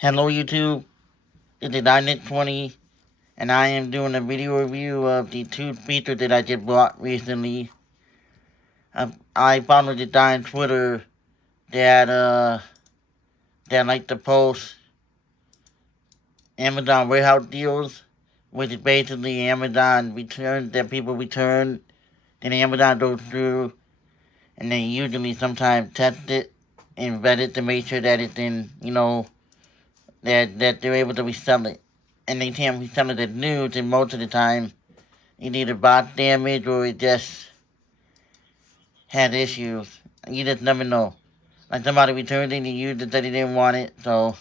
Hello YouTube, it's the Dynet20 and I am doing a video review of the two speakers that I just bought recently. I followed this guy on Twitter that liked to post Amazon warehouse deals, which is basically Amazon returns that people return, then Amazon goes through and they usually sometimes test it and vet it to make sure that it's in, that they're able to resell it. And they can't resell it as new, and most of the time it's either bot damage or it just had issues. You just never know. Like somebody returned it and used it that they didn't want it. So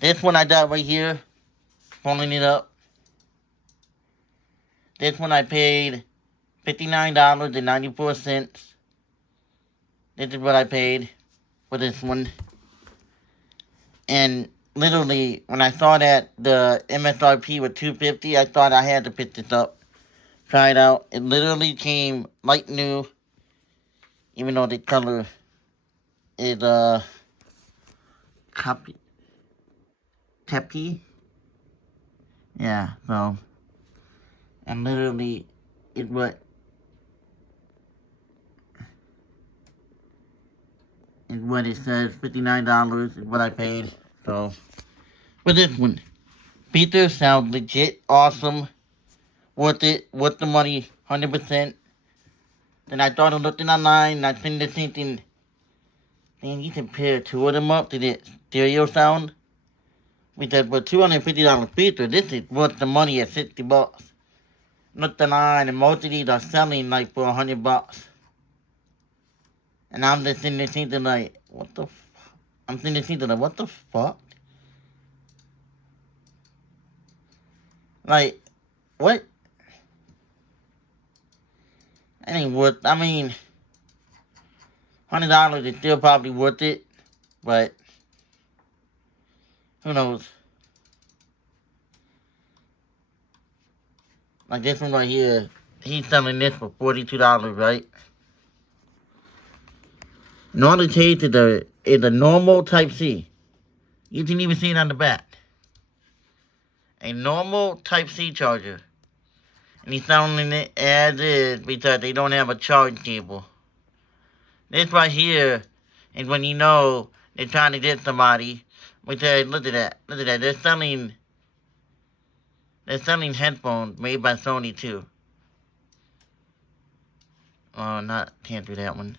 this one I got right here, pulling it up. This one I paid $59.94. This is what I paid for this one. And literally, when I saw that the MSRP was $250, I thought I had to pick this up. Try it out. It literally came like new, even though the color is copy teppy. Yeah, so and literally it what it says. $59 is what I paid. So for this one, Peter sounds legit awesome. Worth it, worth the money, 100%. Then I started looking online and I seen this thinking, man, you can pair two of them up to the stereo sound. Because for $250 speaker, this is worth the money at $60. Looked online and most of these are selling like for $100. And I'm just sitting there thinking like, what the fuck? I'm sitting there thinking like, what the fuck? Like, what? That ain't worth, I mean, $100 is still probably worth it, but who knows? Like this one right here, he's selling this for $42, right? And all it takes is a normal Type-C. You can even see it on the back. A normal Type-C charger. And he's selling it as is because they don't have a charge cable. This right here is when you know they're trying to get somebody. Because look at that. Look at that. They're selling headphones made by Sony too. Oh, can't do that one.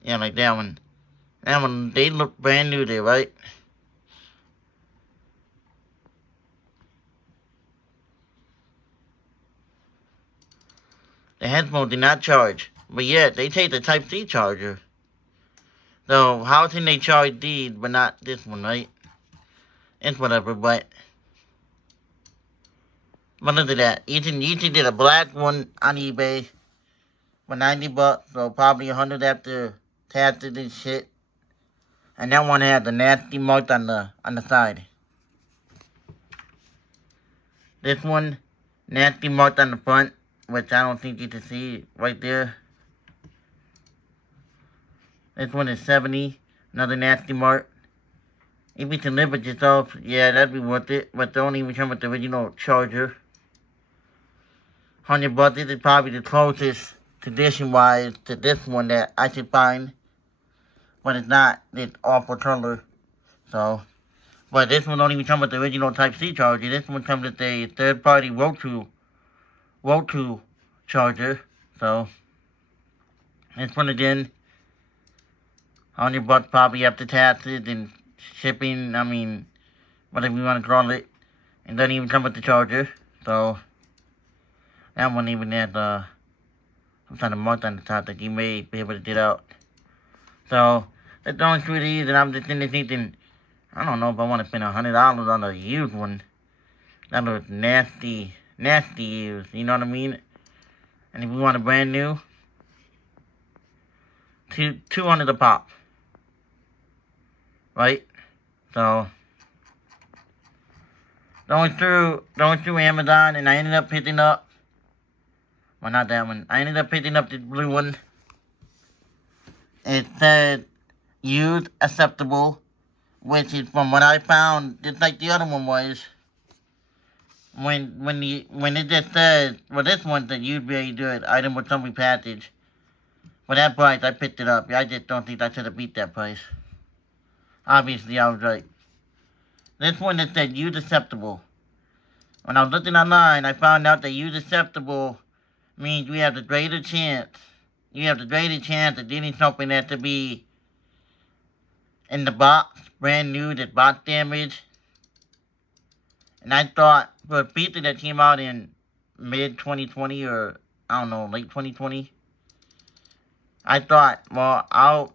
Yeah, like that one. That one, they look brand new there, right? The headphones do not charge. But yet, they take the Type-C charger. So, how can they charge these, but not this one, right? It's whatever, but look at that. Ethan did a black one on eBay for $90, so probably $100 after taxes and shit. And that one had the nasty mark on the side. This one, nasty mark on the front, which I don't think you can see right there. This one is $70, another nasty mark. If you deliver it yourself, yeah, that'd be worth it. But don't even come with the original charger. $100, this is probably the closest condition-wise to this one that I could find. But it's not this awful color. So, but this one don't even come with the original Type-C charger. This one comes with a third-party Roku charger. So, this one again, $100 probably after taxes and shipping. I mean, whatever you want to call it. It doesn't even come with the charger. So, that one even had some kind of mark on the top that you may be able to get out. So, that's only two of these, and I'm just in there thinking, I don't know if I want to spend $100 on a used one. That looks nasty used, you know what I mean? And if we want a brand new, $200 a pop. Right? So, going through Amazon, and I ended up picking up, well, not that one. I ended up picking up this blue one. it said used acceptable, which is from what I found, just like the other one was. When it just said, well, this one said used very good, item with summary package. For that price, I picked it up. I just don't think I should have beat that price. Obviously, I was right. This one that said used acceptable. When I was looking online, I found out that used acceptable means we have the greater chance. You have the greater chance of getting something that to be in the box, brand new, that box damage. And I thought for a feature that came out in mid 2020 or I don't know, late 2020, I thought, well, I'll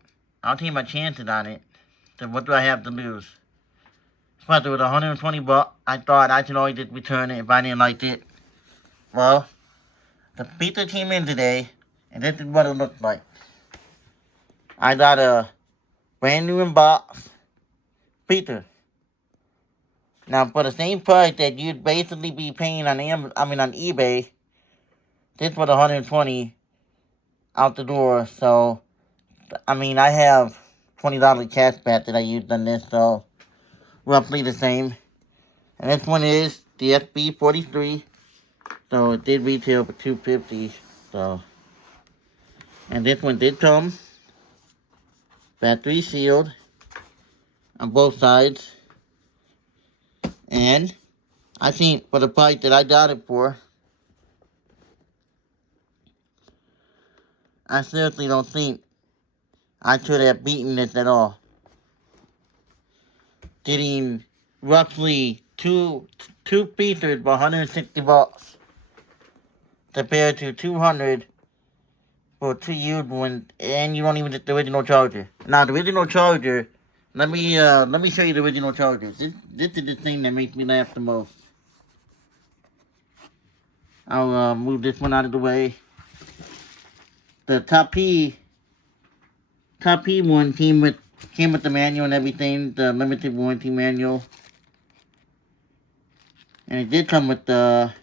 take my chances on it. So what do I have to lose? Plus, it was $120. I thought I should always just return it if I didn't like it. Well, the pizza came in today, and this is what it looked like. I got a brand new in box pizza. Now, for the same price that you'd basically be paying on on eBay, this was $120 out the door. So, I have $20 cash back that I used on this, so roughly the same. And this one is the XB43, so it did retail for $250. So, and this one did come battery sealed on both sides. And I think for the price that I got it for, I seriously don't think I should have beaten this at all. Getting roughly two pieces for $160 compared to $200 for 2 used ones, and you don't even get the original charger. Now the original charger, let me show you the original charger. This is the thing that makes me laugh the most. I'll move this one out of the way. The top P one came with the manual and everything, the limited warranty manual. And it did come with the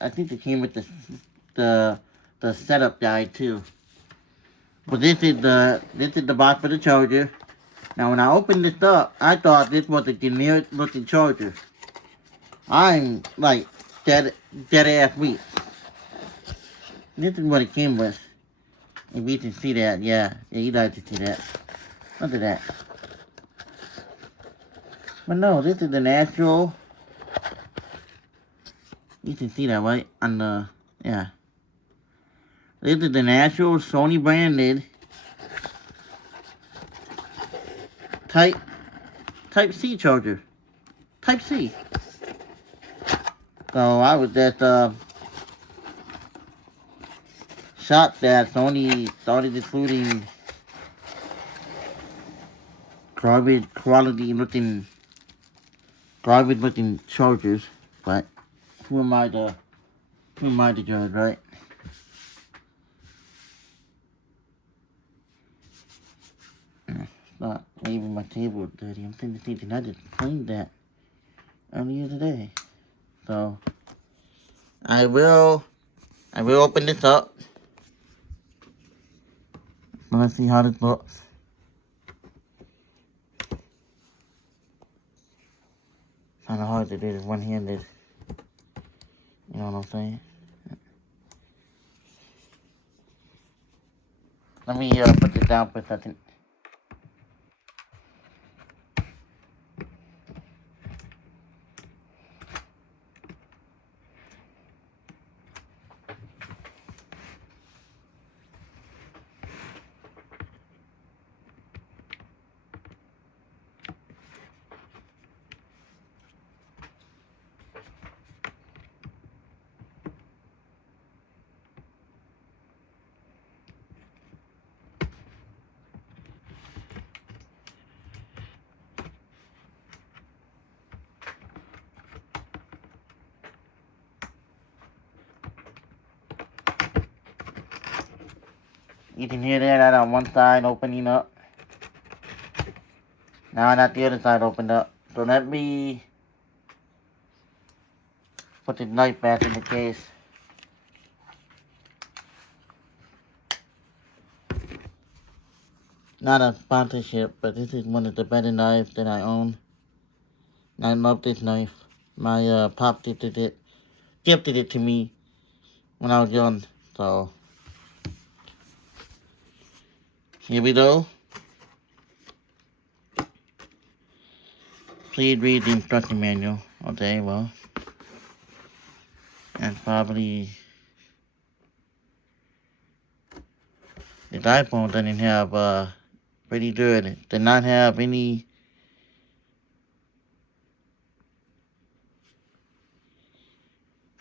I think it came with the setup guide too. But this is the box for the charger. Now when I opened this up, I thought this was a generic looking charger. I'm like dead ass weak. This is what it came with. If you can see that, yeah, you guys can see that. Look at that. But no, this is the natural. You can see that, right? On the, yeah. This is the natural Sony branded Type C charger. Type C. So I was just shocked that Sony started including garbage looking chargers, but who am I to judge, right? Not leaving my table dirty. I'm thinking I just cleaned that earlier today. So I will open this up. Let's see how this looks. Kind of hard to do this one-handed. You know what I'm saying? Let me put this down for a second. You can hear that on one side opening up. Now I got the other side opened up. So let me put the knife back in the case. Not a sponsorship, but this is one of the better knives that I own. I love this knife. My pop gifted it to me when I was young. So here we go. Please read the instruction manual. Okay, well, and probably this iPhone doesn't have pretty good. It did not have any.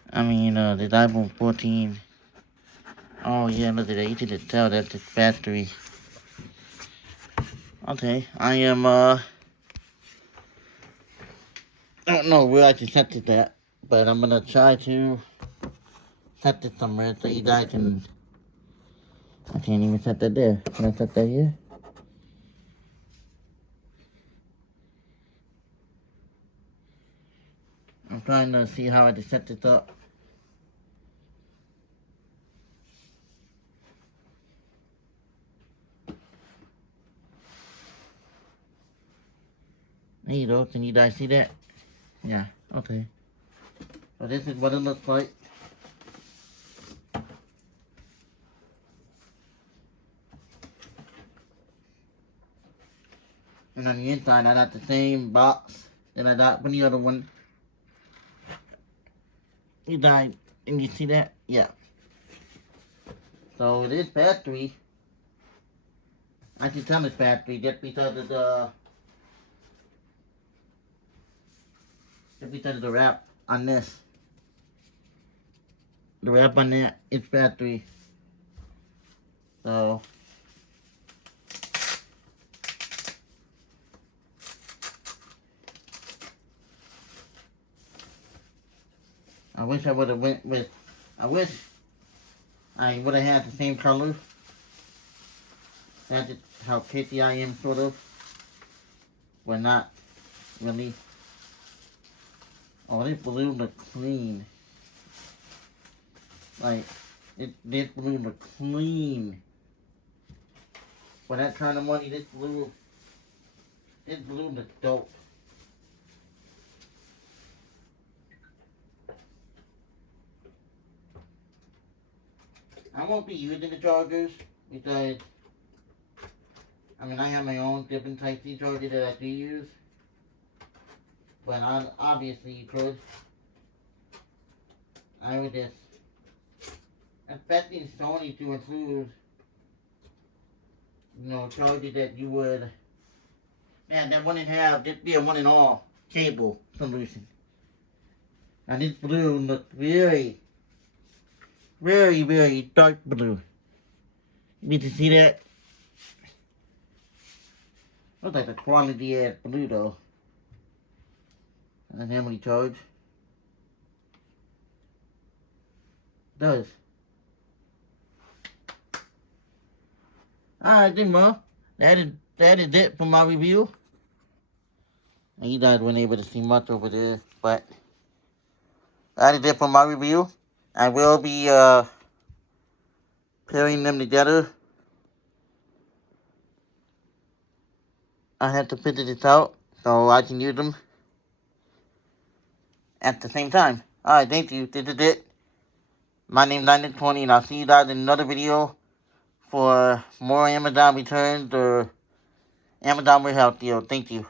The iPhone 14. Oh yeah, look at that. You can tell that's its battery. Okay, I don't know where I can set it at, but I'm gonna try to set it somewhere so you guys can. I can't even set that there. Can I set that here? I'm trying to see how I can set this up. There you go. Can you guys see that? Yeah, okay. So this is what it looks like. And on the inside, I got the same box that I got from the other one. You guys, and you see that? Yeah. So this battery, I can tell it's battery just because of the wrap on this. The wrap on that, it's battery. So I wish I would have went with. I wish I would have had the same color. That's just how picky I am, sort of. But not really. Oh, this balloon looks clean. Like, this balloon looks clean. For that kind of money, this balloon looks dope. I won't be using the chargers because, I have my own different type C charger that I do use. But obviously you could. I would just expecting Sony to include, chargers that you would, that wouldn't have, just be a one and all cable solution. And this blue looks very, very, very dark blue. You need to see that? Looks like a quality ass blue though. And how many charge? Does. Alright then, Mo. That is it for my review. And you guys weren't able to see much over there, but that is it for my review. I will be pairing them together. I have to figure this out so I can use them at the same time. Alright, thank you. This is it. My name's 920 and I'll see you guys in another video for more Amazon returns or Amazon warehouse deal. Thank you.